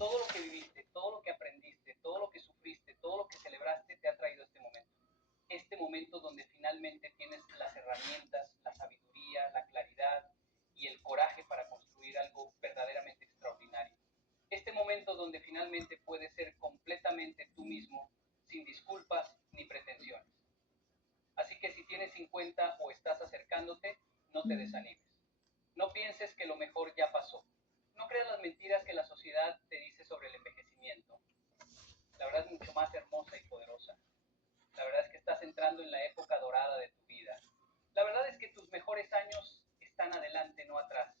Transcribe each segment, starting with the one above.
Todo lo que viviste, todo lo que aprendiste, todo lo que sufriste, todo lo que celebraste te ha traído este momento. Este momento donde finalmente tienes las herramientas, la sabiduría, la claridad y el coraje para construir algo verdaderamente extraordinario. Este momento donde finalmente puedes ser completamente tú mismo, sin disculpas ni pretensiones. Así que si tienes 50 o estás acercándote, no te desanimes. No pienses que lo mejor ya pasó. No creas las mentiras que la sociedad te dice sobre el envejecimiento. La verdad es mucho más hermosa y poderosa. La verdad es que estás entrando en la época dorada de tu vida. La verdad es que tus mejores años están adelante, no atrás.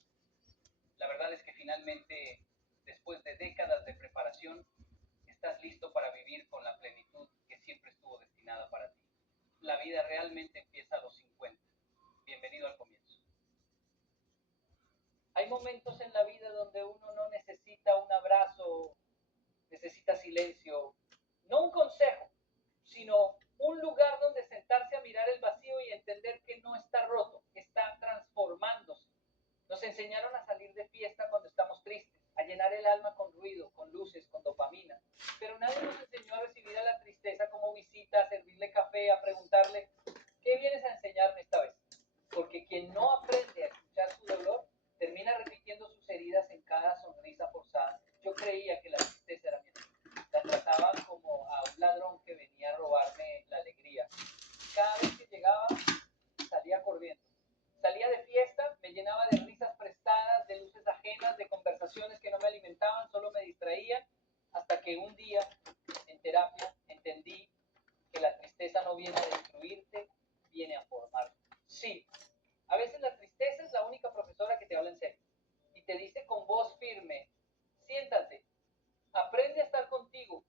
La verdad es que finalmente, después de décadas de preparación, estás listo para vivir con la plenitud que siempre estuvo destinada para ti. La vida realmente empieza a los 50. Bienvenido al comienzo. Hay momentos en la vida donde uno no necesita un abrazo, necesita silencio, no un consejo, sino un lugar donde sentarse a mirar el vacío y entender que no está roto, está transformándose. Nos enseñaron a salir de fiesta cuando estamos tristes, a llenar el alma con ruido, con luces, con dopamina, pero nadie nos enseñó a recibir a la tristeza como visita, a servirle café, a preguntarle, ¿qué vienes a enseñarme esta vez? Porque quien no aprende a escuchar su dolor, termina repitiendo sus heridas en cada sonrisa forzada. Yo creía que la tristeza era mi amiga. La trataba como a un ladrón que venía a robarme la alegría. Cada vez que llegaba, salía corriendo. Salía de fiesta, me llenaba de risas prestadas, de luces ajenas, de conversaciones que no me alimentaban, solo me distraían, hasta que un día, en terapia, entendí que la tristeza no viene a destruirte, viene a formarte. Sí, a veces la tristeza es la única profesora que te habla en serio y te dice con voz firme, siéntate, aprende a estar contigo,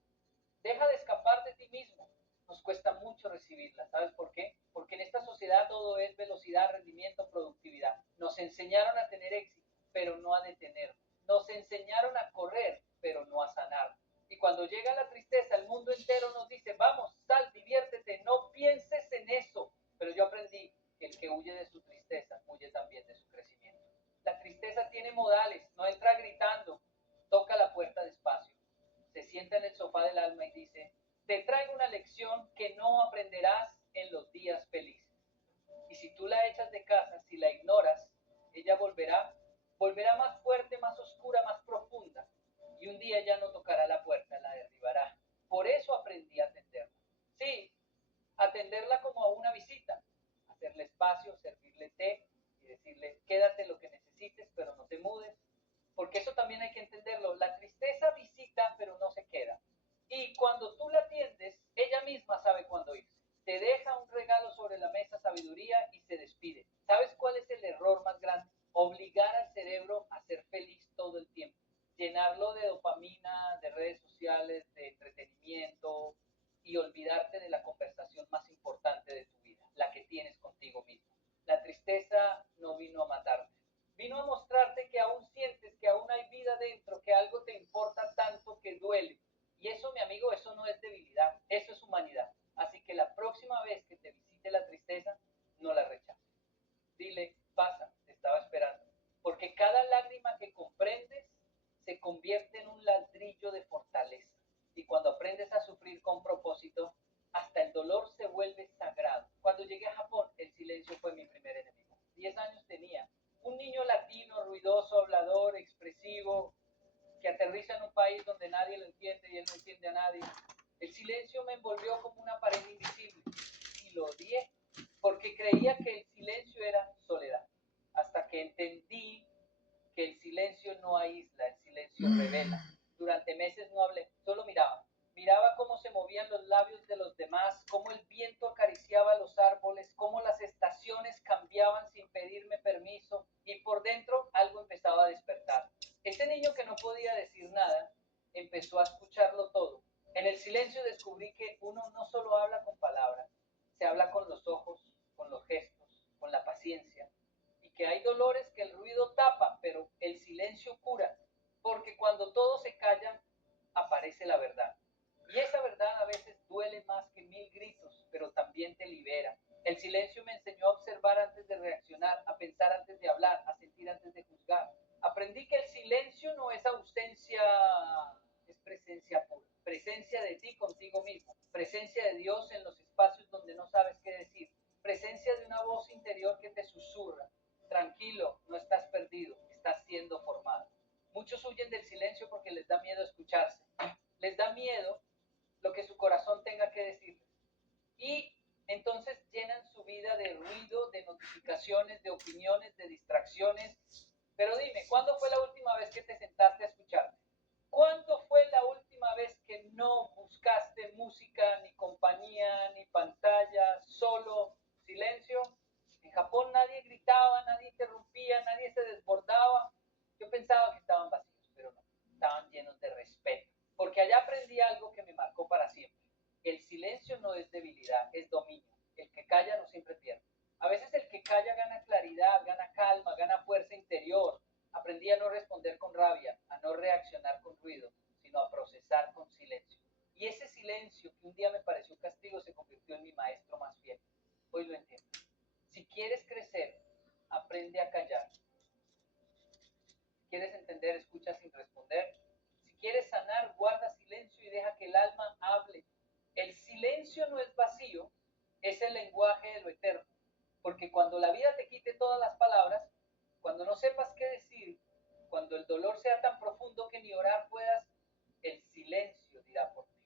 deja de escapar de ti mismo. Nos cuesta mucho recibirla, ¿sabes por qué? Porque en esta sociedad todo es velocidad, rendimiento, productividad. Nos enseñaron a tener éxito, pero no a detenernos. Nos enseñaron a correr, pero no a sanar. Y cuando llega la tristeza, el mundo entero nos dice, vamos, sal, diviértete, no pienses en eso. Pero yo aprendí que el que huye de su tristeza, huye también de su crecimiento. La tristeza tiene modales, no entra gritando, toca la puerta despacio, se sienta en el sofá del alma y dice, te traigo una lección que no aprenderás en los días felices. Y si tú la echas de casa, si la ignoras, ella volverá más fuerte, más oscura, más profunda. Y un día ya no tocará la puerta, la derribará. Por eso aprendí a atenderla. Sí, atenderla como a una visita, hacerle espacio, servirle té y decirle, quédate lo que necesites, pero no te mudes. Porque eso también hay que entenderlo. La tristeza visita, pero no se queda. Y cuando tú la atiendes, ella misma sabe cuándo irse. Te deja un regalo sobre la mesa, sabiduría, y se despide. ¿Sabes cuál es el error más grande? Obligar al cerebro a ser feliz todo el tiempo. Llenarlo de dopamina, de redes sociales, de entretenimiento, y olvidarte de la conversación más importante de tu vida, la que tienes contigo mismo. La tristeza no vino a matarte. Vino a mostrarte que aún sientes, que aún hay vida dentro, que algo te importa tanto que duele. Y eso, mi amigo, eso no es debilidad, eso es humanidad. Así que la próxima vez que te visite la tristeza, no la rechaces. Dile, pasa, te estaba esperando. Porque cada lágrima que comprendes se convierte en un ladrillo de fortaleza. Y cuando aprendes a sufrir con propósito, hasta el dolor se vuelve sagrado. Cuando llegué a Japón, el silencio fue mi primer enemigo. 10 años tenía. Un niño latino, ruidoso, hablador, expresivo, que aterriza en un país donde nadie lo entiende y él no entiende a nadie. El silencio me envolvió como una pared invisible y lo odié porque creía que el silencio era soledad. Hasta que entendí que el silencio no aísla, el silencio revela. Durante meses no hablé, solo miraba. Miraba cómo se movían los labios de los demás, cómo el viento acariciaba los árboles, cómo las estaciones cambiaban sin pedirme permiso y por dentro algo empezaba a despertar. Ese niño que no podía decir nada empezó a escucharlo todo. En el silencio descubrí que uno no solo habla con palabras, se habla con los ojos, con los gestos, con la paciencia, y que hay dolores que el ruido tapa, pero el silencio cura, porque cuando todo se calla, aparece la verdad. Y esa verdad a veces duele más que 1000 gritos, pero también te libera. El silencio me enseñó a observar antes de reaccionar, a pensar antes de hablar, a sentir antes de juzgar. Aprendí que el silencio no es ausencia es presencia pura, presencia de ti contigo mismo, presencia de Dios en los espacios donde no sabes qué decir, presencia de una voz interior que te susurra, tranquilo, no estás perdido, estás siendo formado. Muchos huyen del silencio porque les da miedo escucharse, les da miedo lo que su corazón tenga que decirles. Y entonces llenan su vida de ruido, de notificaciones, de opiniones, de distracciones. Pero dime, ¿cuándo fue la última vez que te sentaste a escucharte? ¿Cuándo fue la última vez que no buscaste música, ni compañía, ni pantalla, solo silencio? En Japón nadie gritaba, nadie interrumpía, nadie se desbordaba. Yo pensaba que estaban vacíos, pero no, estaban llenos de respeto. Porque allá aprendí algo que me marcó para siempre. El silencio no es debilidad, es dominio. El que calla no siempre pierde. A veces el que calla gana claridad, gana calma, gana fuerza interior. Aprendí a no responder con rabia, a no reaccionar con ruido, sino a procesar con silencio. Y ese silencio que un día me pareció castigo se convirtió en mi maestro más fiel. Hoy lo entiendo. Si quieres crecer, aprende a callar. Si quieres entender, escucha sin responder. Si quieres sanar, guarda silencio y deja que el alma hable. El silencio no es vacío, es el lenguaje de lo eterno. Porque cuando la vida te quite todas las palabras, cuando no sepas qué decir, cuando el dolor sea tan profundo que ni orar puedas, el silencio dirá por ti.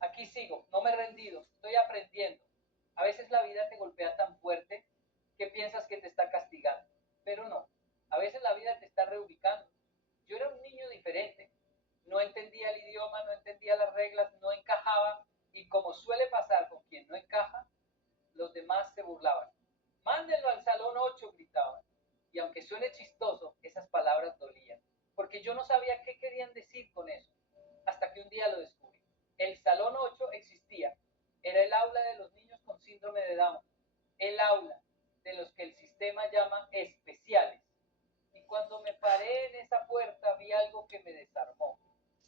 Aquí sigo, no me he rendido, estoy aprendiendo. A veces la vida te golpea tan fuerte que piensas que te está castigando, pero no. A veces la vida te está reubicando. Yo era un niño diferente, no entendía el idioma, no entendía las reglas, no encajaba, y como suele pasar con quien no encaja, los demás se burlaban. Mándenlo al salón 8, gritaban. Y aunque suene chistoso, esas palabras dolían, porque yo no sabía qué querían decir con eso, hasta que un día lo descubrí. El salón 8 existía, era el aula de los niños con síndrome de Down, el aula de los que el sistema llama especiales. Y cuando me paré en esa puerta vi algo que me desarmó.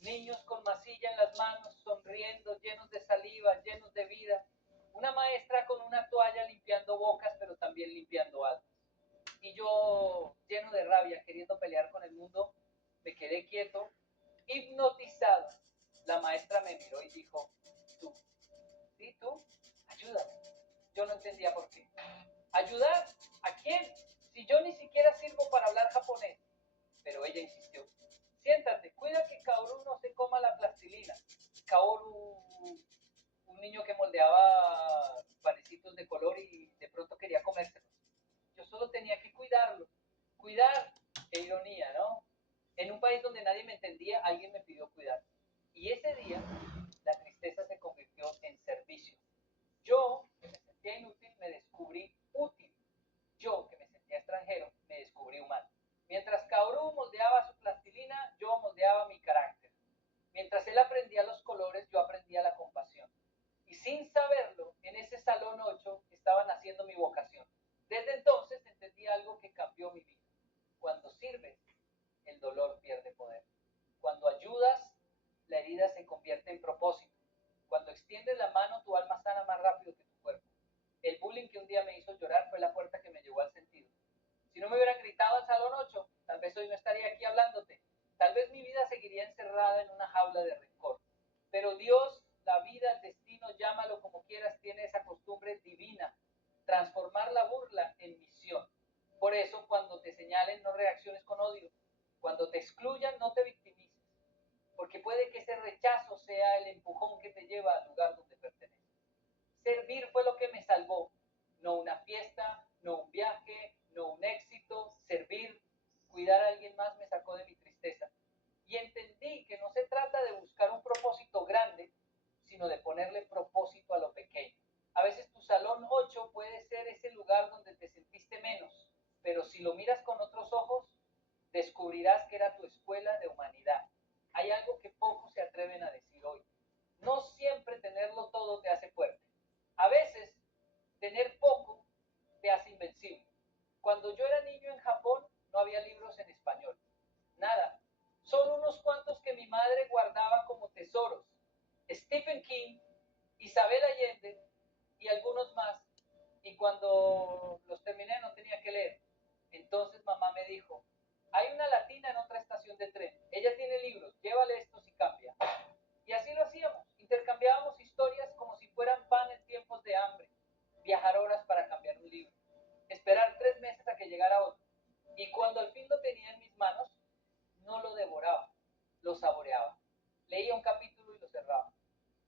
Niños con masilla en las manos, sonriendo, llenos de saliva, llenos de vida. Una maestra con una toalla limpiando bocas, pero también limpiando almas. Y yo, lleno de rabia, queriendo pelear con el mundo, me quedé quieto, hipnotizado. La maestra me miró y dijo, tú, ¿sí tú? Ayúdame. Yo no entendía por qué. ¿Ayudar? ¿A quién? Si yo ni siquiera sirvo para hablar japonés. Pero ella insistió. Siéntate, cuida que Kaoru no se coma la plastilina. Kaoru, un niño que moldeaba panecitos de color y de pronto quería comérselos. Yo solo tenía que cuidarlo. Cuidar, qué ironía, ¿no? En un país donde nadie me entendía, alguien me pidió cuidar. Y ese día, la tristeza se convirtió en servicio. Yo, que me sentía inútil, me descubrí útil. Yo, que me sentía extranjero, me descubrí humano. Mientras Kaoru moldeaba su plastilina, yo moldeaba mi carácter. Mientras él aprendía los colores, yo aprendía la compasión. Y sin saberlo, en ese salón 8 estaba naciendo mi vocación. Desde entonces entendí algo que cambió mi vida. Cuando sirves, el dolor pierde poder. Cuando ayudas, la herida se convierte en propósito. Cuando extiendes la mano, tu alma sana más rápido que tu cuerpo. El bullying que un día me hizo llorar fue la puerta que me llevó al sentido. Si no me hubieran gritado al salón 8, tal vez hoy no estaría aquí hablándote. Tal vez mi vida seguiría encerrada en una jaula de rencor. Pero Dios, la vida, el destino, llámalo como quieras, tiene esa costumbre divina. Transformar la burla en misión. Por eso, cuando te señalen, no reacciones con odio. Cuando te excluyan, no te victimices. Porque puede que ese rechazo sea el empujón que te lleva al lugar donde perteneces. Servir fue lo que me salvó. No una fiesta, no un viaje, no un éxito. Servir, cuidar a alguien más me sacó de mi tristeza. Y entendí que no se trata de buscar un propósito grande, sino de ponerle propósito a lo pequeño. A veces tu salón 8 puede ser ese lugar donde te sentiste menos, pero si lo miras con otros ojos, descubrirás que era tu escuela de humanidad. Hay algo que pocos se atreven a decir hoy. No siempre tenerlo todo te hace fuerte. A veces, tener poco te hace invencible. Cuando yo era niño en Japón, no había libros en español. Nada. Solo unos cuantos que mi madre guardaba como tesoros. Stephen King, Isabel Allende y algunos más. Y cuando los terminé no tenía que leer. Entonces mamá me dijo, hay una latina en otra estación de tren. Ella tiene libros, llévale estos y cambia.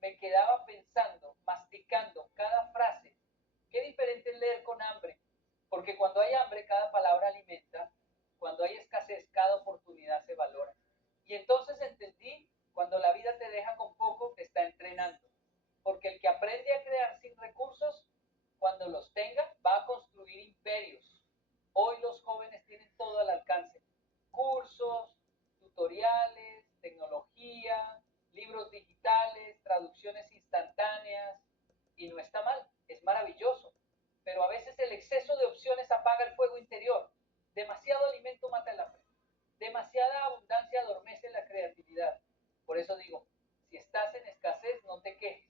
me quedaba pensando, masticando cada frase. Qué diferente es leer con hambre, porque cuando hay hambre cada palabra alimenta, cuando hay escasez cada oportunidad se valora. Y entonces entendí, cuando la vida te deja con poco, te está entrenando, porque el que aprende a crear sin recursos, cuando los tenga, va a construir imperios. Hoy los jóvenes tienen todo al alcance: cursos, tutoriales, tecnología, libros digitales, traducciones instantáneas, y no está mal, es maravilloso, pero a veces el exceso de opciones apaga el fuego interior. Demasiado alimento mata el hambre, demasiada abundancia adormece la creatividad. Por eso digo, si estás en escasez, no te quejes,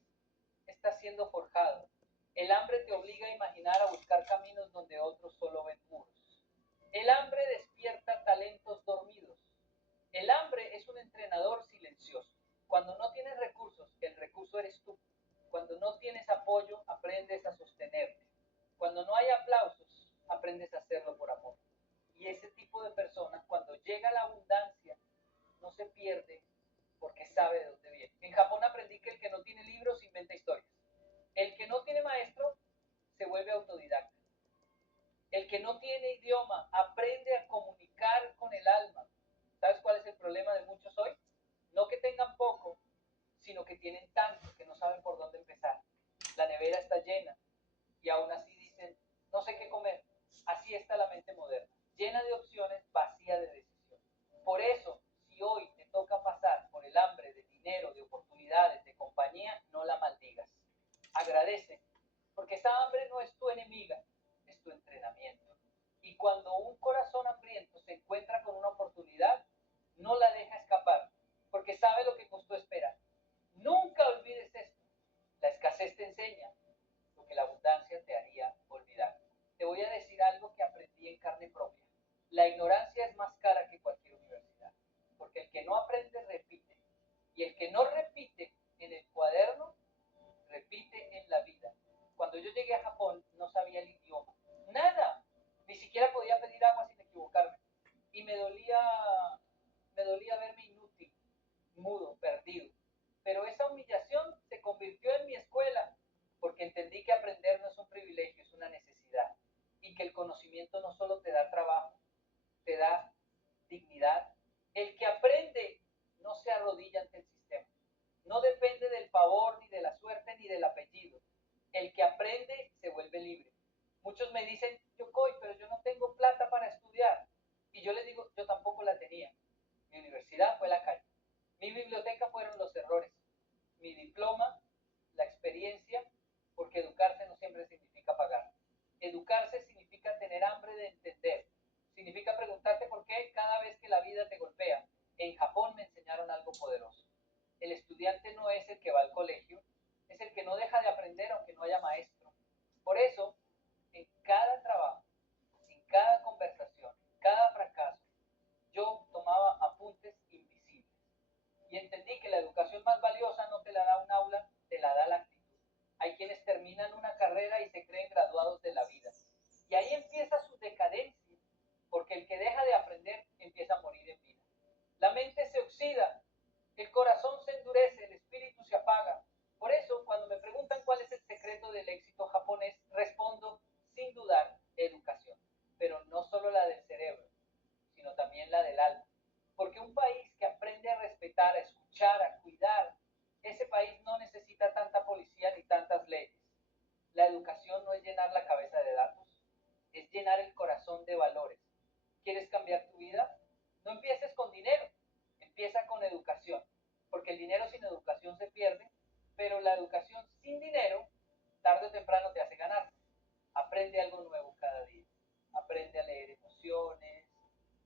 estás siendo forjado. El hambre te obliga a imaginar, a buscar caminos donde otros solo ven muros. El hambre despierta talentos dormidos. El hambre es un entrenador silencioso. Cuando no tienes recursos, el recurso eres tú. Cuando no tienes apoyo, aprendes a sostenerte. Cuando no hay aplausos, aprendes a hacerlo por amor. Y ese tipo de personas, cuando llega la abundancia, no se pierde porque sabe de dónde viene. En Japón aprendí que el que no tiene libros inventa historias. El que no tiene maestro se vuelve autodidacta. El que no tiene idioma aprende a comunicar con el alma. ¿Sabes cuál es el problema de muchos hoy? No que tengan poco, sino que tienen tanto que no saben por dónde empezar. La nevera está llena y aún así dicen, no sé qué comer. Así está la mente moderna, llena de opciones, vacía de decisión. Por eso, si hoy te toca pasar por el hambre de dinero, de oportunidades, de compañía, no la maldigas. Agradece, porque esa hambre no es tu enemiga, es tu entrenamiento. Y cuando un corazón hambriento se encuentra con una oportunidad, no la deja escapar, porque sabe lo que costó esperar. Nunca olvides esto. La escasez te enseña lo que la abundancia te haría olvidar. Te voy a decir algo que aprendí en carne propia. La ignorancia es más cara que cualquier universidad, porque el que no aprende repite, y el que no repite en el cuaderno, repite en la vida. Cuando yo llegué a Japón no sabía el idioma, nada, ni siquiera podía pedir agua sin equivocarme, y me dolía verme inútil, mudo, perdido. Pero esa humillación se convirtió en mi escuela, porque entendí que aprender no es un privilegio, es una necesidad. Y que el conocimiento no solo te da trabajo, te da dignidad. El que aprende no se arrodilla ante el sistema. No depende del favor, ni de la suerte, ni del apellido. El que aprende se vuelve libre. Muchos me dicen, Yokoi, pero yo no tengo plata para estudiar. Y yo les digo, yo tampoco la tenía. Mi universidad fue la calle. Mi biblioteca fueron los errores. Mi diploma, la experiencia, porque educarse no siempre significa pagar. Educarse significa tener hambre de entender. Significa preguntarte por qué cada vez que la vida te golpea. En Japón me enseñaron algo poderoso. El estudiante no es el que va al colegio, es el que no deja de aprender aunque no haya maestro. Por eso, en cada trabajo, en cada conversación, cada fracaso, yo tomaba apuntes invisibles. Y entendí que la educación más valiosa no te la da un aula, te la da la actitud. Hay quienes terminan una carrera y se creen graduados de la vida. Y ahí empieza su decadencia, porque el que deja de aprender empieza a morir en vida. La mente se oxida, el corazón se endurece, el espíritu se apaga. Por eso, cuando me preguntan cuál es el secreto del éxito japonés, respondo sin dudar, educación. Pero no solo la del cerebro, sino también la del alma. Porque un país que aprende a respetar, a escuchar, a cuidar, ese país no necesita tanta policía ni tantas leyes. La educación no es llenar la cabeza de datos, es llenar el corazón de valores. ¿Quieres cambiar tu vida? No empieces con dinero, empieza con educación, porque el dinero sin educación se pierde, pero la educación sin dinero, tarde o temprano te hace ganar. Aprende algo nuevo cada día. Aprende a leer emociones,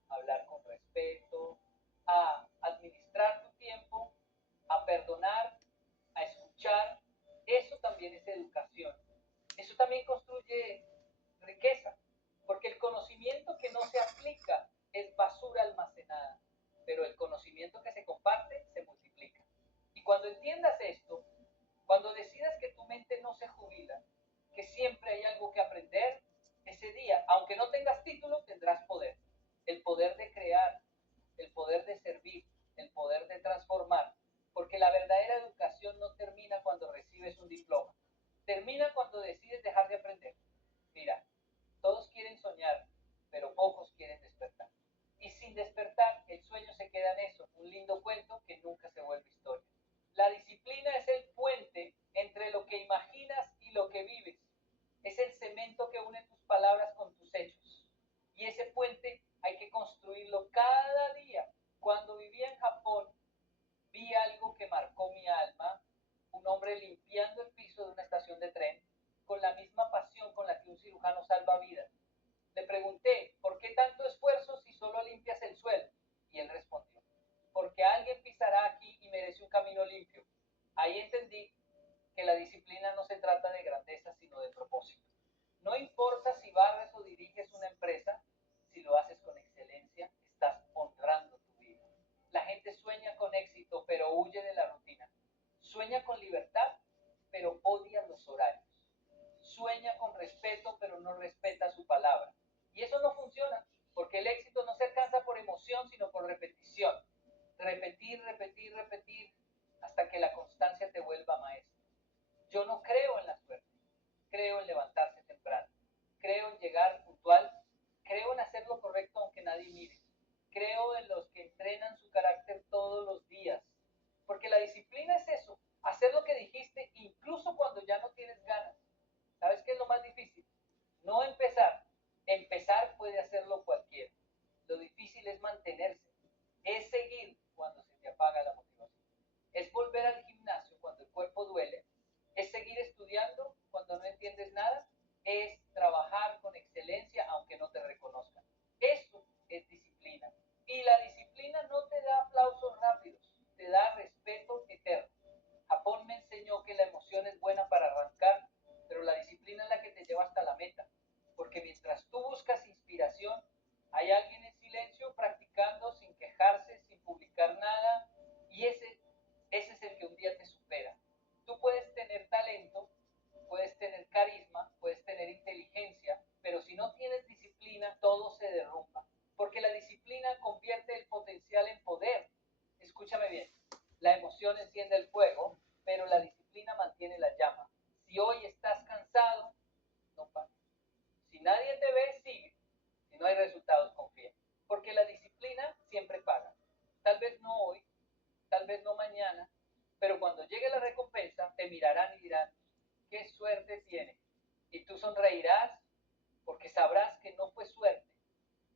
a hablar con respeto, a administrar tu tiempo, a perdonar, a escuchar. Eso también es educación. Eso también construye riqueza, porque el conocimiento que no se aplica es basura almacenada, pero el conocimiento que se comparte se multiplica. Y cuando entiendas esto, cuando decidas que tu mente no se jubila, que siempre hay algo que aprender, ese día, aunque no tengas título, tendrás poder. El poder de crear, el poder de servir, el poder de transformar. Porque la verdadera educación no termina cuando un lindo cuento que nunca se vuelve historia. La disciplina es el puente entre lo que imaginas y lo que vives. Es el cemento que une tus palabras con tus hechos. Y ese puente hay que construirlo cada día. Cuando vivía en Japón, vi algo que marcó mi alma, un hombre limpiando el piso de una estación de tren con la misma pasión con la que un cirujano salva vidas. Le pregunté, ¿por qué tanto esfuerzo si solo limpias el suelo? Y él respondió, porque alguien pisará aquí y merece un camino limpio. Ahí entendí que la disciplina no se trata de grandeza, sino de propósito. No importa si barres o diriges una empresa, si lo haces con excelencia, estás honrando tu vida. La gente sueña con éxito, pero huye de la rutina. Sueña con libertad, pero odia los horarios. Sueña con respeto, pero no respeta su palabra. Y eso no funciona, porque el éxito no se alcanza por emoción, sino por repetición. Repetir, repetir, repetir, hasta que la constancia te vuelva maestro. Yo no creo en la suerte, creo en levantarse temprano, creo en llegar puntual, creo en hacer lo correcto aunque nadie mire, creo en los que entrenan su carácter todos los días, porque la disciplina es eso, hacer lo que dijiste incluso cuando ya no tienes ganas. ¿Sabes qué es lo más difícil? No empezar. Empezar puede hacerlo cualquiera. Lo difícil es mantenerse. Es seguir cuando se te apaga la motivación. Es volver al gimnasio cuando el cuerpo duele. Es seguir estudiando cuando no entiendes nada. Es trabajar con excelencia aunque no te reconozcan. Eso es disciplina. Y la disciplina no te da aplausos rápidos, te da respeto eterno. Japón me enseñó que la emoción es buena para arrancar, pero la disciplina es la que te lleva hasta la meta. Porque mientras tú buscas inspiración, hay alguien en silencio practicando sin quejarse, sin publicar nada, y ese es el que un día te supera. Tú puedes tener talento, puedes tener carisma, puedes tener inteligencia, pero si no tienes disciplina, todo se derrumba. Porque la disciplina convierte el potencial en poder. Escúchame bien, la emoción enciende el fuego, pero la disciplina mantiene la llama. Si hoy estás cansado, no pares. Si nadie te ve, sigue. Si no hay resultados, confía. Porque la disciplina siempre paga. Tal vez no hoy, tal vez no mañana, pero cuando llegue la recompensa, te mirarán y dirán, qué suerte tienes. Y tú sonreirás porque sabrás que no fue suerte,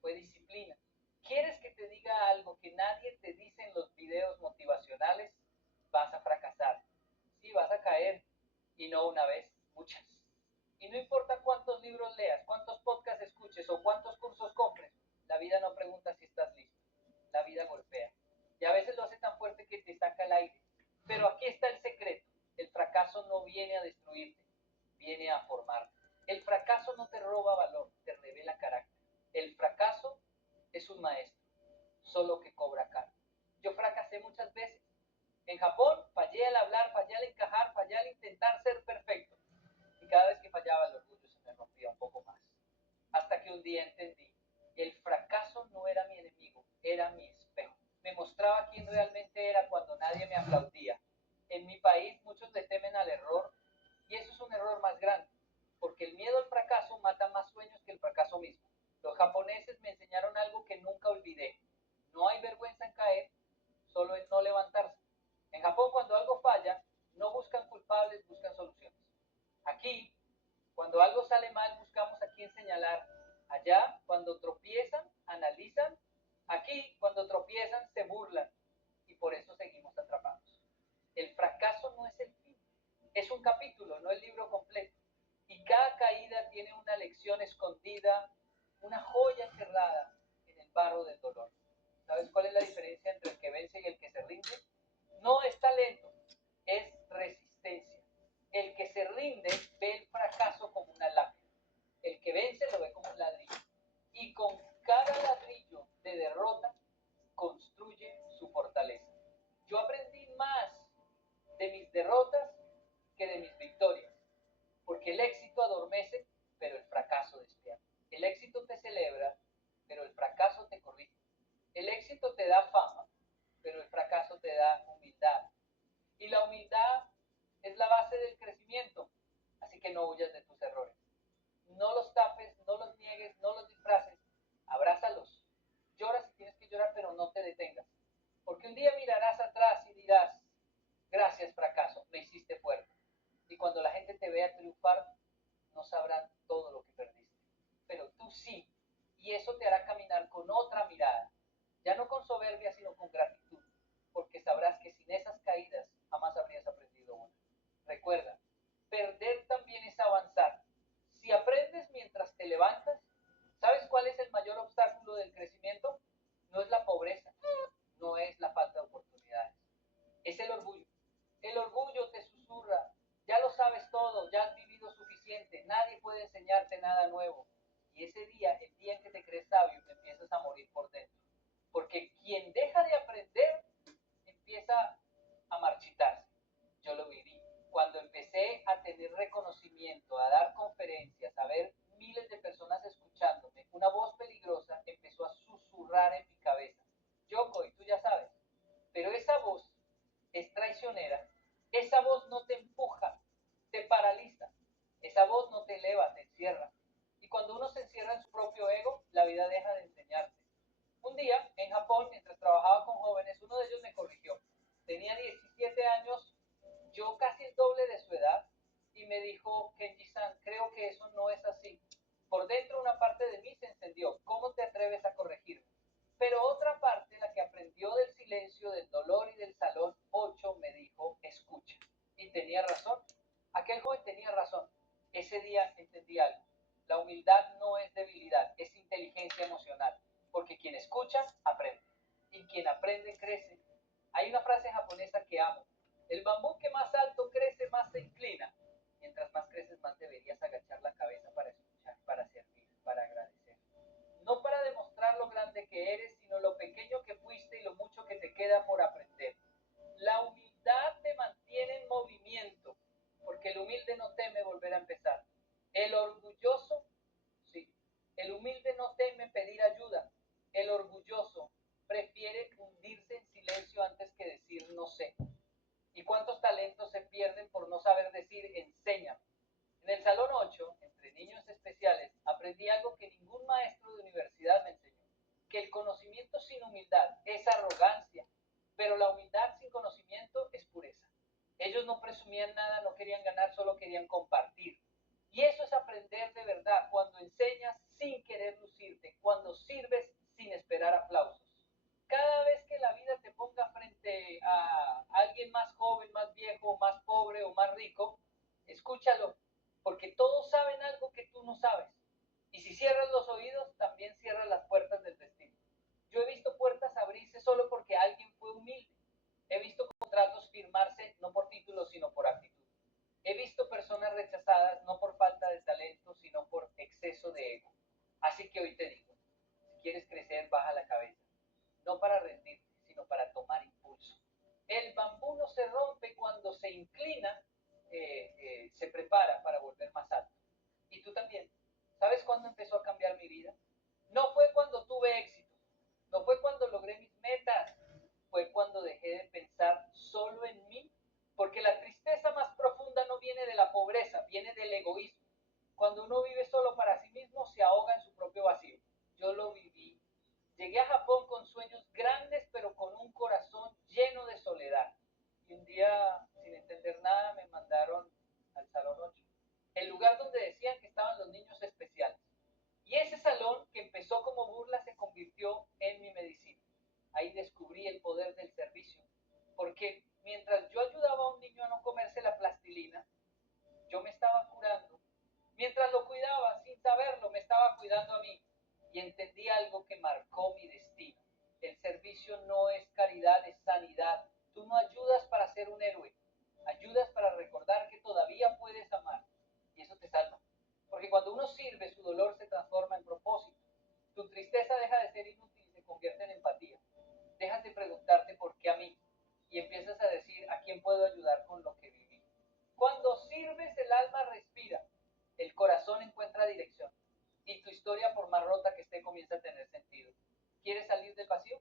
fue disciplina. ¿Quieres que te diga algo que nadie te dice en los videos motivacionales? Vas a fracasar. Sí, vas a caer. Y no una vez, muchas. Y no importa cuántos libros leas, cuántos podcasts escuches o cuántos cursos compres, la vida no pregunta si estás listo. La vida golpea. Y a veces lo hace tan fuerte que te saca el aire. Pero aquí está el secreto. El fracaso no viene a destruirte, viene a formarte. El fracaso no te roba valor, te revela carácter. El fracaso es un maestro, solo que cobra caro. Yo fracasé muchas veces. En Japón fallé al hablar, fallé al encajar, fallé al intentar ser perfecto. Y cada vez que fallaba el orgullo se me rompía un poco más. Hasta que un día entendí, el fracaso no era mi enemigo, era mi espejo. Me mostraba quién realmente era cuando nadie me aplaudía. En mi país muchos le temen al error y eso es un error más grande, porque el miedo al fracaso mata más sueños que el fracaso mismo. Los japoneses me enseñaron algo que nunca olvidé. No hay vergüenza en caer, solo en no levantarse. En Japón cuando algo falla, no buscan culpables, buscan soluciones. Aquí, cuando algo sale mal, buscamos a quién señalar. Allá, cuando tropiezan, analizan. Aquí, cuando tropiezan, se burlan. Y por eso seguimos atrapados. El fracaso no es el fin. Es un capítulo, no el libro completo. Y cada caída tiene una lección escondida, una joya enterrada en el barro del dolor. ¿Sabes cuál es la diferencia entre el que vence y el que se rinde? No es talento, es resistencia. El que se rinde ve el fracaso como una lápida. El que vence lo ve como un ladrillo. Y con cada ladrillo de derrota construye su fortaleza. Yo aprendí más de mis derrotas que de mis victorias. Porque el éxito adormece, pero el fracaso despierta. El éxito te celebra, pero el fracaso te corrige. El éxito te da fama, pero el fracaso te da humildad. Y la humildad es la base del crecimiento. Así que no huyas de tus errores. No los tapes, no los niegues, no los disfraces. Abrázalos. Llora si tienes que llorar, pero no te detengas. Porque Porque un día mirarás atrás y dirás, gracias fracaso, me hiciste fuerte. Y cuando la gente te vea triunfar, no sabrán todo lo que perdiste. Pero tú sí, y eso te hará caminar con otra mirada, ya no con soberbia, sino con gratitud, porque sabrás que sin esas caídas jamás habrías aprendido una. Recuerda, perder también es avanzar. Si aprendes mientras te levantas, ¿sabes cuál es el mayor obstáculo del crecimiento? No es la pobreza, no es la falta de oportunidades, es el orgullo. El orgullo te susurra, ya lo sabes todo, ya has vivido suficiente, nadie puede enseñarte nada nuevo. Y ese día, el día en que te crees sabio, te empiezas a morir por dentro. Porque quien deja de aprender empieza a marchitarse. Yo lo viví. Cuando empecé a tener reconocimiento, a dar conferencias, a ver miles de personas escuchándome, una voz peligrosa empezó a susurrar en mi cabeza. Yoko, y tú ya sabes, pero esa voz es traicionera. Esa voz no te empuja, te paraliza. Esa voz no te eleva, te encierra. Y cuando uno se encierra en su propio ego, la vida deja de enseñarte. Un día, en Japón, mientras trabajaba con jóvenes, uno de ellos me corrigió. Tenía 17 años, yo casi el doble de su edad, y me dijo, Kenji-san, creo que eso no es así. Por dentro una parte de mí se encendió. ¿Cómo te atreves a corregirme? Pero otra parte, la que aprendió del silencio, del dolor y del salón 8, me dijo, escucha. Y tenía razón. Aquel joven tenía razón. Ese día entendí algo. La humildad no es debilidad, es inteligencia emocional. Porque quien escucha, aprende. Y quien aprende, crece. Hay una frase japonesa que amo. El bambú que más alto crece, más se inclina. Mientras más creces, más deberías agachar la cabeza para escuchar, para servir, para agradecer. No para demostrar lo grande que eres, sino lo pequeño que fuiste y lo mucho que te queda por aprender. La humildad te mantiene en movimiento, porque el humilde no teme volver a empezar. El orgulloso, sí, el humilde no teme pedir ayuda. El orgulloso prefiere hundirse en silencio antes que decir no sé. ¿Y cuántos talentos se pierden por no saber decir enséñame? En el salón 8, entre niños especiales, aprendí algo que ningún maestro de universidad me enseñó, que el conocimiento sin humildad es arrogancia, pero la humildad sin conocimiento es pureza. Ellos no presumían nada, no querían ganar, solo querían compartir. Y eso es aprender de verdad, cuando enseñas sin querer lucirte, cuando sirves sin esperar aplausos. Cada vez que la vida te ponga frente a alguien más joven, más viejo, más pobre o más rico, escúchalo, porque todos saben algo que tú no sabes. Y si cierras los oídos, también cierras las puertas del destino. Yo he visto puertas abrirse solo porque alguien fue humilde. He visto contratos firmarse no por título, sino por actitud. He visto personas rechazadas no por falta de talento, sino por exceso de ego. Así que hoy te digo, si quieres crecer, baja la cabeza. No para rendirte, sino para tomar impulso. El bambú no se rompe cuando se inclina, se prepara para volver más alto. Y tú también. ¿Sabes cuándo empezó a cambiar mi vida? No fue cuando tuve éxito, no fue cuando logré mis metas, fue cuando dejé de pensar solo en mí, porque la tristeza más profunda no viene de la pobreza, viene del egoísmo. Cuando uno vive solo para sí mismo, se ahoga en su propio vacío. Yo lo viví. Llegué a Japón con sueños grandes, pero con un corazón lleno de soledad. Y un día, sin entender nada, me mandaron al Salón 8, el lugar donde decían que estaban los niños especiales. Y ese salón, que empezó como burla, se convirtió en mi medicina. Ahí descubrí el poder del servicio. Porque mientras yo ayudaba a un niño a no comerse la plastilina, yo me estaba curando. Mientras lo cuidaba, sin saberlo, me estaba cuidando a mí. Y entendí algo que marcó mi destino. El servicio no es caridad, es sanidad. Tú no ayudas para ser un héroe. Ayudas para recordar que todavía puedes amar. Y eso te salva. Porque cuando uno sirve, su dolor se transforma en propósito. Tu tristeza deja de ser inútil y se convierte en empatía. Dejas de preguntarte por qué a mí y empiezas a decir a quién puedo ayudar con lo que viví. Cuando sirves, el alma respira, el corazón encuentra dirección y tu historia, por más rota que esté, comienza a tener sentido. ¿Quieres salir del vacío?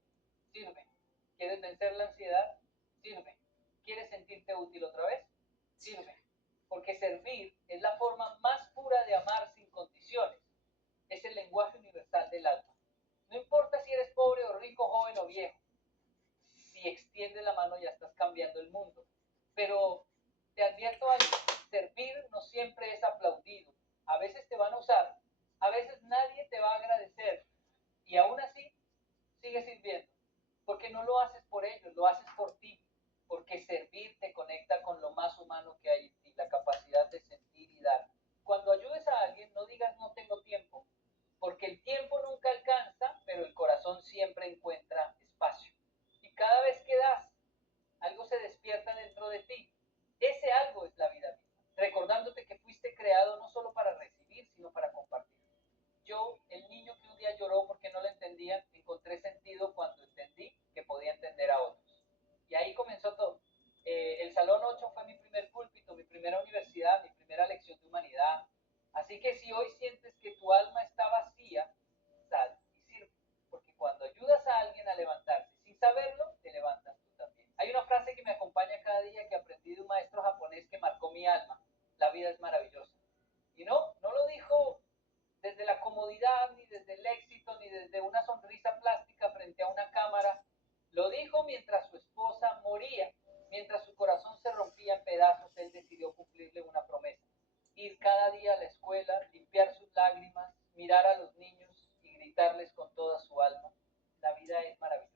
Sirve. ¿Quieres vencer la ansiedad? Sirve. ¿Quieres sentirte útil otra vez? Sirve. Porque servir es la forma más pura de amar sin condiciones. Es el lenguaje universal del alma. No importa si eres pobre o rico, joven o viejo. Si si extiendes la mano ya estás cambiando el mundo. Pero te advierto algo, servir no siempre es aplaudido. A veces te van a usar, a veces nadie te va a agradecer y aún así sigues sirviendo. Porque no lo haces por ellos, lo haces por ti. Porque servir te conecta con lo más humano que hay en ti, la capacidad de sentir y dar. Cuando ayudes a alguien, no digas no tengo tiempo, porque el tiempo nunca alcanza, pero el corazón siempre encuentra espacio. Y cada vez que das, algo se despierta dentro de ti. Ese algo es la vida misma, recordándote que fuiste creado no solo para recibir, sino para compartir. Yo, el niño que un día lloró porque no lo entendían, encontré sentido cuando entendí que podía entender a otros. Y ahí comenzó todo. El Salón 8 fue mi primer púlpito, mi primera universidad, mi primera lección de humanidad. Así que si hoy sientes que tu alma está vacía, sal y sirve. Porque cuando ayudas a alguien a levantarse sin saberlo, te levantas tú también. Hay una frase que me acompaña cada día que aprendí de un maestro japonés que marcó mi alma. La vida es maravillosa. Y no lo dijo desde la comodidad, ni desde el éxito, ni desde una sonrisa plástica frente a una cámara. Lo dijo mientras su esposa moría, mientras su corazón se rompía en pedazos, él decidió cumplirle una promesa. Ir cada día a la escuela, limpiar sus lágrimas, mirar a los niños y gritarles con toda su alma. La vida es maravillosa.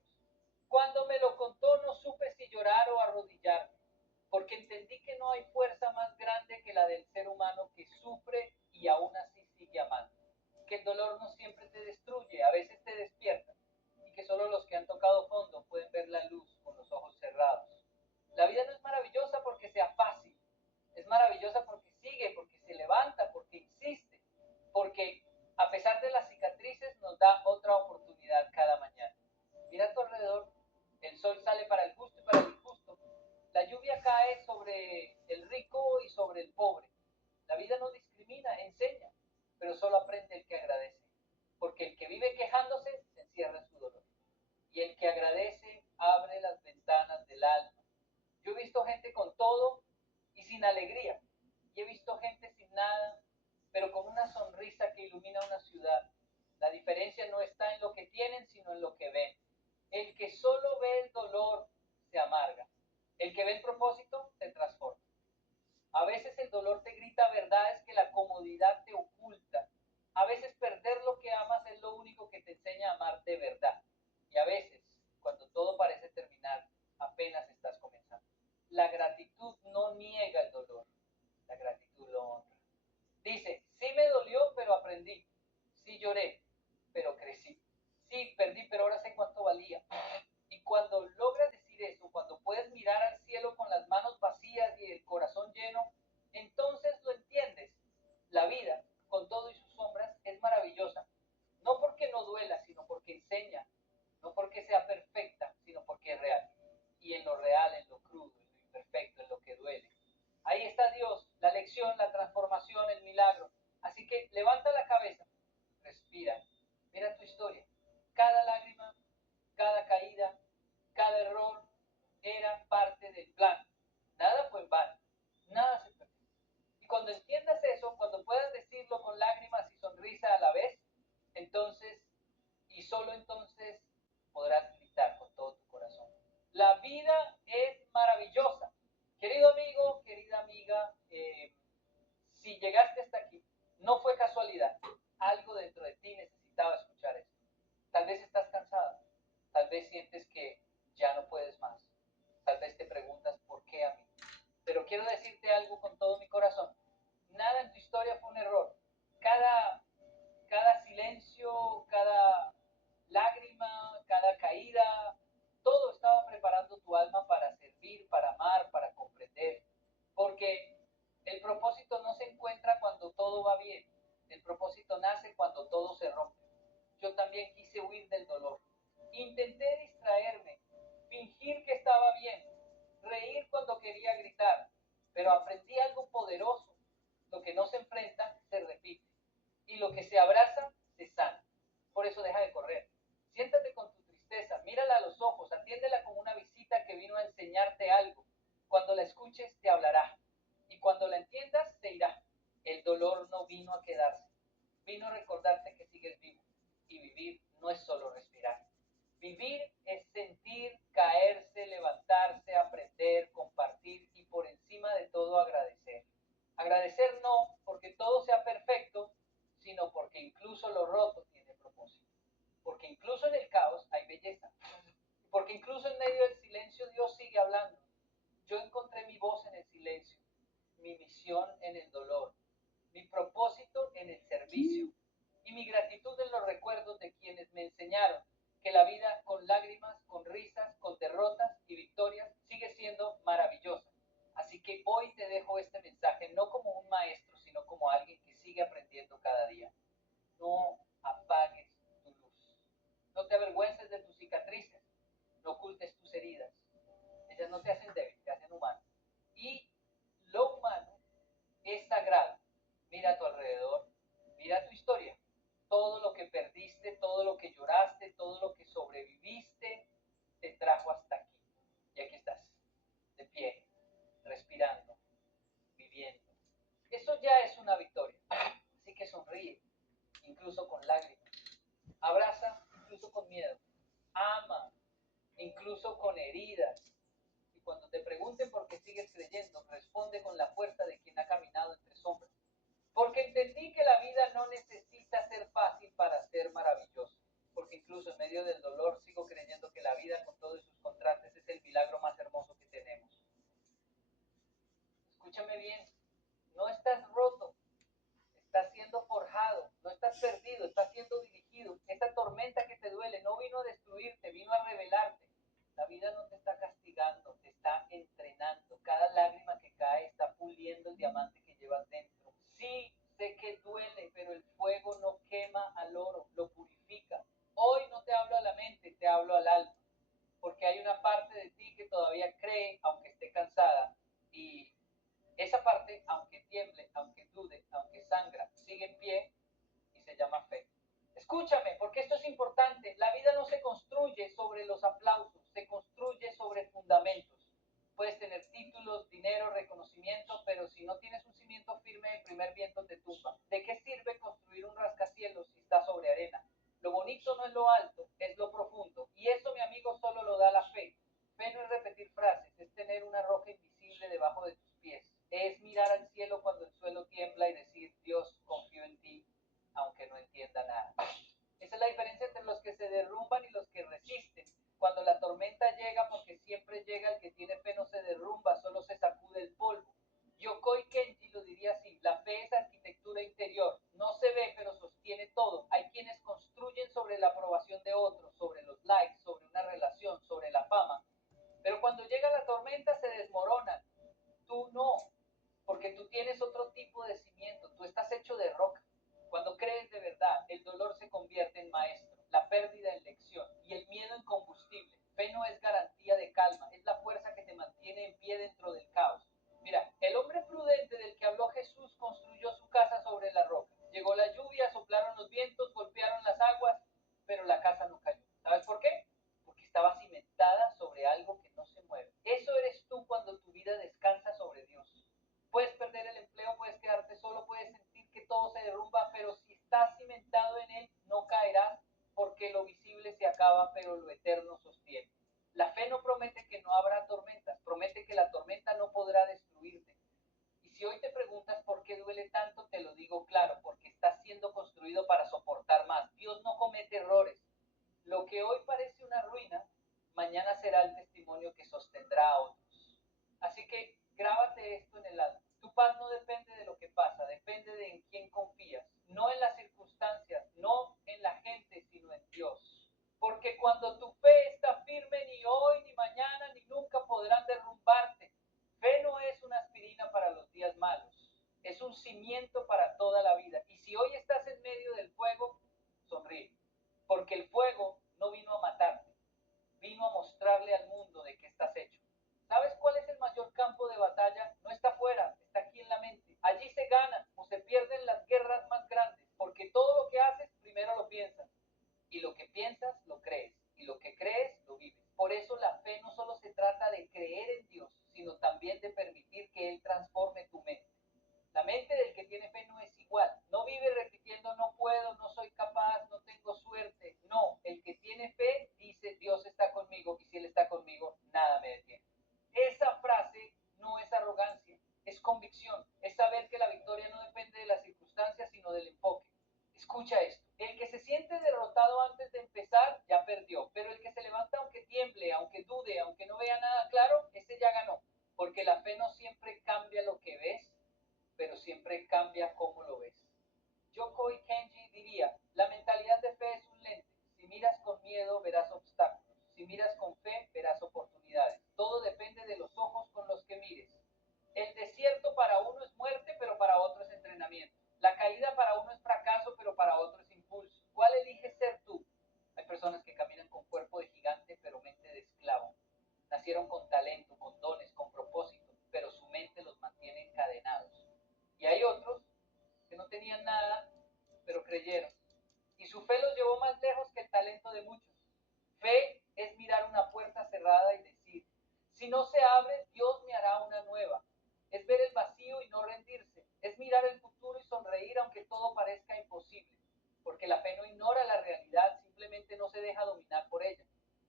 Cuando me lo contó no supe si llorar o arrodillarme, porque entendí que no hay fuerza más grande que la del ser humano que sufre y aún así sigue amando. Que el dolor no siempre te destruye, a veces te despierta, y que solo los que han tocado fondo pueden ver la luz con los ojos cerrados. La vida no es maravillosa porque sea fácil, es maravillosa porque sigue, porque se levanta, porque insiste, porque a pesar de las cicatrices nos da otra oportunidad cada mañana. Mira a tu alrededor, el sol sale para el justo y para el injusto, la lluvia cae sobre el rico y sobre el pobre. La vida no discrimina, enseña, pero solo aprende el que agradece. Porque el que vive quejándose se encierra en su dolor. Y el que agradece abre las ventanas del alma. Yo he visto gente con todo y sin alegría. Y he visto gente sin nada, pero con una sonrisa que ilumina una ciudad. La diferencia no está en lo que tienen, sino en lo que ven. El que solo ve el dolor se amarga. El que ve el propósito se transforma. A veces el dolor te grita verdades que la comodidad te oculta. A veces perder lo que amas es lo único que te enseña a amar de verdad. Y a veces, cuando todo parece terminar, apenas estás comenzando. La gratitud no niega el dolor. La gratitud lo honra. Dice, sí me dolió, pero aprendí. Sí lloré, pero crecí. Sí perdí, pero ahora sé cuánto valía. Y cuando logras decir eso, cuando puedes mirar al cielo con las manos vacías y el corazón lleno, entonces lo entiendes. La vida, con todo y sus sombras, es maravillosa. No porque no duela, sino porque enseña. No porque sea perfecta, sino porque es real. Y en lo real, en lo crudo, en lo imperfecto, en lo que duele. Ahí está Dios, la lección, la transformación, el milagro. Así que levanta la cabeza, respira, mira tu historia. Cada lágrima, cada caída, cada error era parte del plan. Nada fue en vano, nada se perdió. Y cuando entiendas eso, cuando puedas decirlo con lágrimas y sonrisa a la vez, entonces, y solo entonces, podrás gritar con todo tu corazón. La vida es maravillosa. Querido amigo, querida amiga, si llegaste hasta aquí, no fue casualidad. Algo dentro de ti necesitaba escuchar esto. Tal vez estás cansada, tal vez sientes que ya no puedes más, tal vez te preguntas por qué a mí. Pero quiero decirte algo con todo mi corazón. Nada en tu historia fue un error. Cada silencio, cada lágrima, cada caída, todo estaba preparando tu alma para servir, para amar, para comprender. Porque el propósito no se encuentra cuando todo va bien. El propósito nace cuando todo se rompe. Yo también quise huir del dolor. Intenté distraerme, fingir que estaba bien, reír cuando quería gritar, pero aprendí algo poderoso. Lo que no se enfrenta se repite y lo que se abraza se sana. Por eso deja de correr. Siéntate con tu tristeza, mírala a los ojos, atiéndela como una visita que vino a enseñarte algo. Cuando la escuches te hablará y cuando la entiendas se irá. El dolor no vino a quedarse, vino a recordarte que sigues vivo y vivir no es solo respirar. Vivir es sentir, caerse, levantarse, aprender, compartir y por encima de todo agradecer. Agradecer no porque todo sea perfecto, sino porque incluso lo roto tiene propósito. Porque incluso en el caos hay belleza. Porque incluso en medio del silencio Dios sigue hablando. Yo encontré mi voz en el silencio, mi misión en el dolor, mi propósito en el servicio y mi gratitud en los recuerdos de quienes me enseñaron que la vida con lágrimas, con risas, con derrotas y victorias sigue siendo maravillosa. Así que hoy te dejo este mensaje no como un maestro, sino como alguien que sigue aprendiendo cada día. No apagues tu luz. No te avergüences de tus cicatrices. No ocultes tus heridas. Ellas no te hacen débil, te hacen humano. Y lo humano es sagrado. Mira a tu alrededor, mira tu historia. Todo lo que perdiste, todo lo que lloraste, todo lo que sobreviviste, te trajo hasta aquí. Y aquí estás, de pie, respirando, viviendo. Eso ya es una victoria. Así que sonríe, incluso con lágrimas. Abraza, incluso con miedo. Ama, incluso con heridas. Y cuando te pregunten por qué sigues creyendo, responde con la fuerza de quien ha caminado entre sombras. Porque entendí que la vida no necesita ser fácil para ser maravillosa. Porque incluso en medio del dolor sigo creyendo que la vida con todos sus contrastes es el milagro más hermoso que tenemos. Escúchame bien, no estás roto, estás siendo forjado, no estás perdido, estás siendo dirigido. Esa tormenta que te duele no vino a destruirte, vino a revelarte. La vida no te está castigando, te está entrenando. Cada lágrima que cae está puliendo el diamante que llevas dentro. Sí, sé que duele, pero el fuego no quema al oro, lo purifica. Hoy no te hablo a la mente, te hablo al alma, porque hay una parte de ti que todavía cree, aunque esté cansada, y esa parte, aunque tiemble, aunque dude, aunque sangra, sigue en pie y se llama fe. Escúchame, porque esto es importante. La vida no se construye sobre los aplausos, se construye sobre fundamentos. Puedes tener títulos, dinero, reconocimiento, pero si no tienes un cimiento firme, el primer viento te tumba. ¿De qué sirve construir un rascacielos si está sobre arena? Lo bonito no es lo alto, es lo profundo. Y eso, mi amigo, solo lo da la fe. Fe no es repetir frases, es tener una roca invisible debajo de tus pies. Es mirar al cielo cuando el suelo tiembla y decir, Dios, confío en ti, aunque no entienda nada. Esa es la diferencia entre los que se derrumban y los que resisten. Cuando la tormenta llega, porque siempre llega, el que tiene fe no se derrumba, solo se sacude el polvo. Yokoi Kenji lo diría así: la fe es arquitectura interior, no se ve pero sostiene todo. Hay quienes construyen sobre la aprobación de otros, sobre los likes, sobre una relación, sobre la fama, pero cuando llega la tormenta se desmoronan. Tú no, porque tú tienes otro tipo de cimiento, tú estás hecho de roca. Cuando crees de verdad, el dolor se convierte en maestro, la pérdida en lección y el miedo en combustible. Fe no es garantía de calma, es la fuerza que te mantiene en pie dentro del caos. Mira, el hombre prudente del que habló Jesús construyó su casa sobre la roca. Llegó la lluvia, soplaron los vientos, golpearon las aguas, pero la casa no cayó. ¿Sabes por qué? Porque estaba cimentada sobre algo que no se mueve. Eso eres tú cuando tu vida descansa sobre Dios. Puedes perder el empleo, puedes quedarte solo, puedes sentir que todo se derrumba, pero si estás cimentado en él, no caerás, porque lo visible se acaba, pero lo eterno sostiene. La fe no promete que no habrá tormentas, promete que la tormenta no podrá destruirte. Y si hoy te preguntas por qué duele tanto, te lo digo claro, porque estás siendo construido para soportar más. Dios no comete errores. Lo que hoy parece una ruina, mañana será el testimonio que sostendrá a otros. Así que grábate esto en el alma. Tu paz no depende de lo que pasa, depende de en quién confías. No en las circunstancias, no en la gente, sino en Dios. Porque cuando tu fe está firme, ni hoy, ni mañana, ni nunca podrán derrumbarte. Fe no es una aspirina para los días malos, es un cimiento para toda la vida. Y si hoy estás en medio del fuego, sonríe. Porque el fuego no vino a matarte, vino a mostrarle al mundo de qué estás hecho. ¿Sabes cuál es el mayor campo de batalla? No está afuera, está aquí en la mente. Allí se ganan o se pierden las guerras más grandes, porque todo lo que haces primero lo piensas, y lo que crees, y lo que crees lo vives. Por eso la fe no solo se trata de creer es convicción, es saber que la victoria no depende de las circunstancias, sino del enfoque. Escucha esto, el que se siente derrotado antes de empezar, ya perdió, pero el que se levanta aunque tiemble, aunque dude, aunque no vea nada claro, ese ya ganó, porque la fe no siempre cambia lo que ves, pero siempre cambia cómo lo ves. Yokoi Kenji diría, la mentalidad de fe es un lente. Si miras con miedo, verás obstáculos. Si miras con fe, verás oportunidades. Todo depende de los ojos con los que mires. El desierto para uno es muerte, pero para otro es entrenamiento. La caída para uno es fracaso, pero para otro es impulso. ¿Cuál eliges ser tú? Hay personas que caminan con cuerpo de gigante, pero mente de esclavo. Nacieron con talento, con dones, con propósito, pero su mente los mantiene encadenados. Y hay otros que no tenían nada, pero creyeron. Y su fe los llevó más lejos que el talento de muchos. Fe es mirar una puerta cerrada y decir, si no se abre, Dios me hará una nueva. Es ver el vacío y no rendirse. Es mirar el futuro y sonreír aunque todo parezca imposible. Porque la fe no ignora la realidad, simplemente no se deja dominar por ella.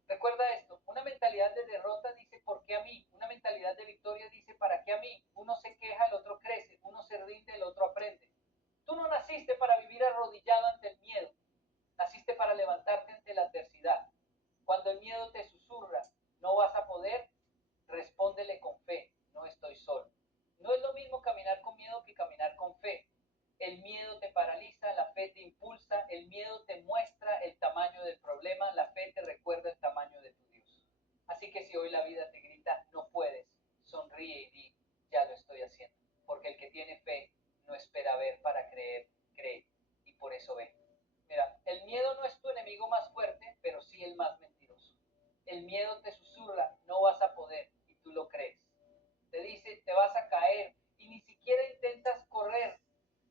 Recuerda esto, una mentalidad de derrota dice ¿por qué a mí? Una mentalidad de victoria dice ¿para qué a mí? Uno se queja, el otro crece, uno se rinde, el otro aprende. Tú no naciste para vivir arrodillado ante el miedo, naciste para levantarte ante la adversidad. Cuando el miedo te susurra, no vas a poder, respóndele con fe, no estoy solo. No es lo mismo caminar con miedo que caminar con fe. El miedo te paraliza, la fe te impulsa, el miedo te muestra el tamaño del problema, la fe te recuerda el tamaño de tu Dios. Así que si hoy la vida te grita, no puedes, sonríe y di, ya lo estoy haciendo. Porque el que tiene fe no espera ver para creer, cree y por eso ve. Mira, el miedo no es tu enemigo más fuerte, pero sí el más mentiroso. El miedo te susurra, no vas a poder, y tú lo crees. Te dice, te vas a caer, y ni siquiera intentas correr.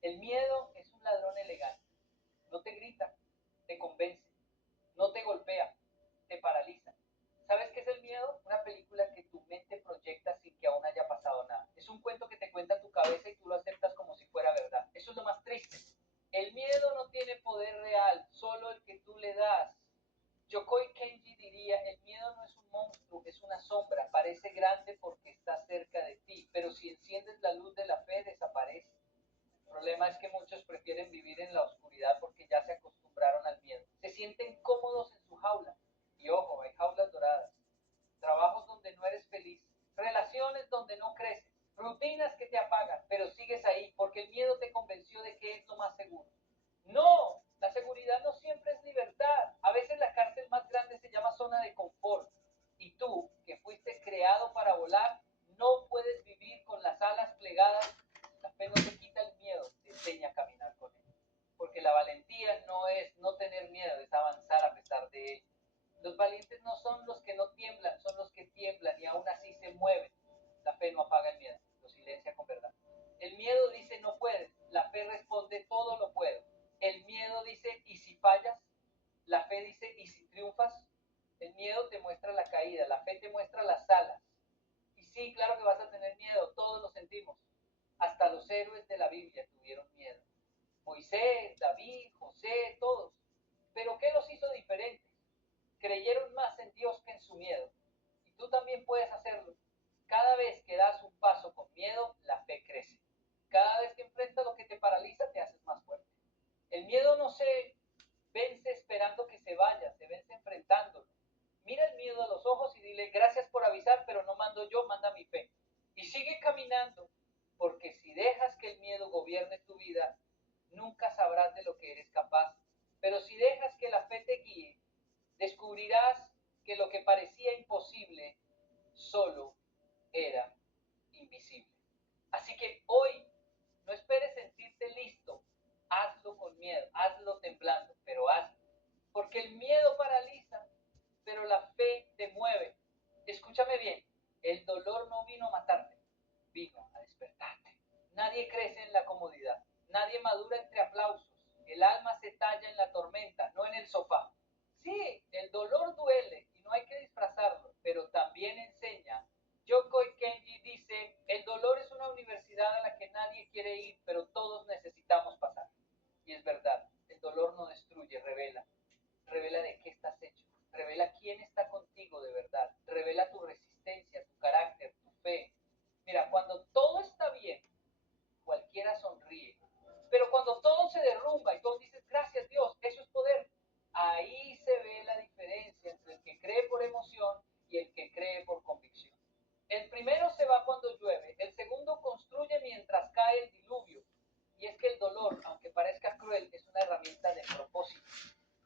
El miedo es un ladrón elegante. No te grita, te convence. No te golpea, te paraliza. ¿Sabes qué es el miedo? Una película que tu mente proyecta sin que aún haya pasado nada. Es un cuento que te cuenta tu cabeza y tú lo aceptas como si fuera verdad. Eso es lo más triste. El miedo no tiene poder real, solo el que tú le das. Yokoi Kenji diría, el miedo no es un monstruo, es una sombra, parece grande porque está cerca de ti, pero si enciendes la luz de la fe, desaparece. El problema es que muchos prefieren vivir en la oscuridad porque ya se acostumbraron al miedo. Se sienten cómodos en su jaula. Y ojo, hay jaulas doradas. Trabajos donde no eres feliz. Relaciones donde no creces. Rutinas que te apagan, pero sigues ahí porque el miedo te convenció de que es lo más seguro. No, la seguridad no siempre es libertad. A veces la cárcel más grande se llama zona de confort. Y tú, que fuiste creado para volar, no puedes vivir con las alas plegadas. La fe no te quita el miedo, te enseña a caminar con él. Porque la valentía no es no tener miedo, es avanzar a pesar de él. Los valientes no son los que no tiemblan, son los que tiemblan y aún así se mueven. La fe no apaga el miedo, lo silencia con verdad. El miedo dice no puedes, la fe responde todo lo puedo. El miedo dice ¿y si fallas? La fe dice ¿y si triunfas? El miedo te muestra la caída, la fe te muestra las alas. Y sí, claro que vas a tener miedo, todos lo sentimos. Hasta los héroes de la Biblia tuvieron miedo. Moisés, David, José, todos. Pero ¿qué los hizo diferentes? Creyeron más en Dios que en su miedo. Y tú también puedes hacerlo. Cada vez que das un paso con miedo, la fe crece. Cada vez que enfrentas lo que te paraliza, te haces más fuerte. El miedo no se vence esperando que se vaya, se vence enfrentándolo. Mira el miedo a los ojos y dile, gracias por avisar, pero no mando yo, manda mi fe. Y sigue caminando, porque si dejas que el miedo gobierne tu vida, nunca sabrás de lo que eres capaz. Pero si dejas que la fe te guíe, descubrirás que lo que parecía imposible solo era invisible. Así que hoy no esperes sentirte listo, hazlo con miedo, hazlo temblando, pero hazlo. Porque el miedo paraliza, pero la fe te mueve. Escúchame bien, el dolor no vino a matarte, vino a despertarte. Nadie crece en la comodidad, nadie madura entre aplausos. El alma se talla en la tormenta, no en el sofá. Sí, el dolor duele y no hay que disfrazarlo, pero también enseña. Yokoi Kenji dice, el dolor es una universidad a la que nadie quiere ir, pero todos necesitamos pasar. Y es verdad, el dolor no destruye, revela. Revela de qué estás hecho, revela quién está contigo de verdad, revela tu resistencia, tu carácter, tu fe. Mira, cuando todo está bien, El primero se va cuando llueve, el segundo construye mientras cae el diluvio. Y es que el dolor, aunque parezca cruel, es una herramienta de propósito.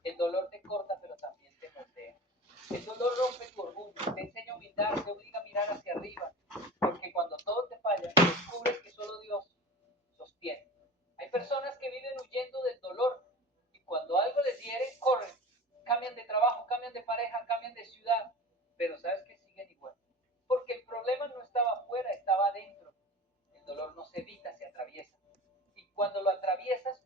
El dolor te corta, pero también te moldea. El dolor rompe tu orgullo, te enseña a humildad, te obliga a mirar hacia arriba, porque cuando todo te falla, descubres que solo Dios sostiene. Hay personas que viven huyendo del dolor y cuando algo les hiere, corren, cambian de trabajo, cambian de pareja, cambian de ciudad, pero sabes que siguen igual. Porque el problema no estaba afuera, estaba adentro. El dolor no se evita, se atraviesa. Y cuando lo atraviesas,